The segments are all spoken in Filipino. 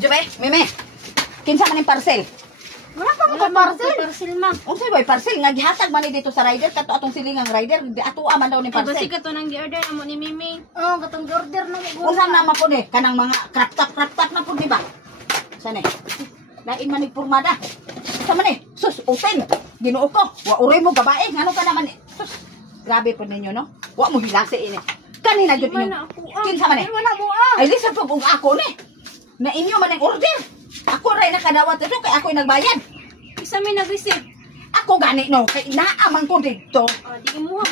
Jube, meme. Kinsa man yung parcel? Wala pa mo parcel. Parcel ma. Unsay boy parcel nga gihatag man ni dito sa rider kato atong silingang rider di ato man daw ni parcel. Basi kato nang gi-order amo ni Mimi. Oh, katong order na mo. Unsa na man po ni kanang mga crop top na po di ba? Sane. Lain man ni pormada. Sa man ni? Sus, open. Ginoo ko. Wa uri mo babae ngano ka naman ni? Sus. Grabe po ninyo no. Wa mo hilasi ini. Kanina jud niyo. Kinsa man ni? Wala mo Ay listen po kung ako ni. Na inyo man ang order. Ako rin nakadawat ito kay ako'y nagbayad. Isa may nag-receive. Ako gani no, kay naaman ko dito. Di mo ha,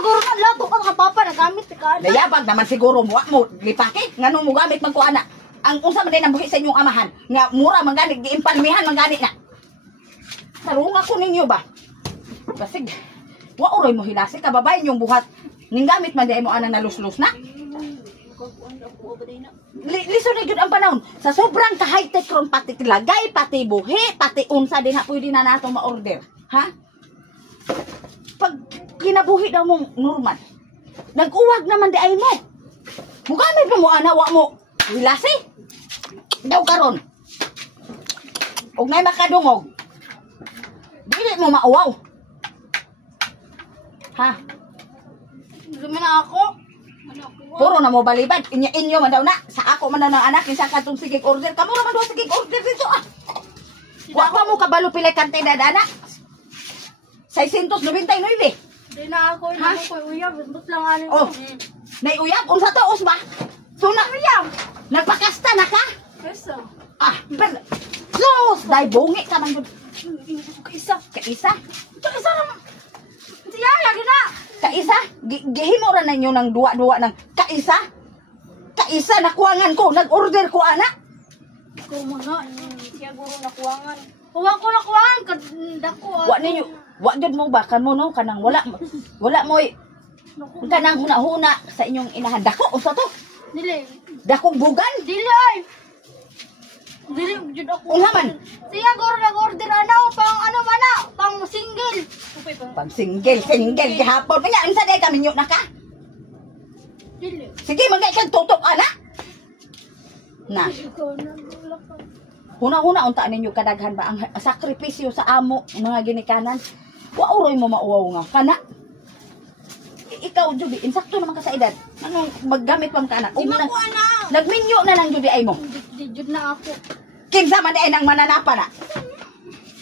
guro na. Lato ka kapapa, nagamit ka. Nayabag naman siguro mo lipaki. Ngano mo gamit man ko ana. Ang unsa man din ang buhi sa inyong amahan. Nga mura man gani, giimpalmihan man gani na. Tarong ako ninyo ba? Basig, wa uroy mo hilasi, kababayan yung buhat. Ning gamit man di mo ana naluslus na. Liso na yun ang panahon. Sa sobrang ka-high-tech ron, pati lagay, pati buhi, pati unsa din ha, pwede na nato ma-order. Ha? Pag kinabuhi daw mong normal, nag-uwag naman di ay mo. Mugamit mo anawa mo. Wilasi. Daw karon. Huwag na'y makadungog. Dili mo mauwaw. Ha? Dumi na ako. Puro na mo balibad. Inyo man daw na. Sa ako man na ng anak. Kinsa ka itong sigig order. Kamu naman daw sigig order dito ah. Wa pa mo kabalo pilay kantidad anak. 699. Di na ako. Ina ko uyab. Bundot lang ano. Oh. Naiuyab. Unsa to us ba? Tuna. Uyab. Nagpakasta na ka? Peso. Ah. Pero. Close. Dahil bungi ka man. Kaisa. Kaisa? Ito isa naman. Siya, lagi na. Kaisa? Gihimo ra na inyo ng duwa-duwa ng kaisa? Kaisa nakuwangan ko. Nag-order ko anak. Ikaw mga. Siya guro nakuwangan. Huwag ko nakuwangan. Dako. Wa ninyo. Wa jud mo ba kan mo no kanang wala mo kanang huna-huna sa inyong inahan. Dako unsa to? Dili. Dakong bugan? Dili ay. Dili jud ako. Unsa man? Siya guro nag-order ano pang ano mana, pang single. Pang single gihapon. Nya unsa day kami nyo na ka? Dili. Sige magay kag tutok ana. Na. Ikaw na wala ka. Huna-huna unta ninyo kadaghan ba ang sakripisyo sa amo mga ginikanan. Wa uroy mo mauwaw nga kana. Ikaw Judy, insakto naman ka sa edad. Anong maggamit pang kana? Di man ko ana. Nagminyo na lang Judy ay mo. Di jud na ako. Kinsa man ay nang mananapa na.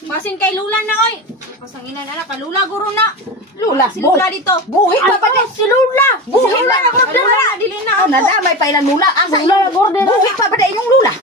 Masin kay Lula na oy. Pasanginan na ka Lula guro na. Lula, Si Lula dito. Buhi pa ba Si Lula. Buhi Si Lula pa. na Lula dili na. Nadamay pa ilang lula. Asa Lula, buhi pa ba da inyong lula?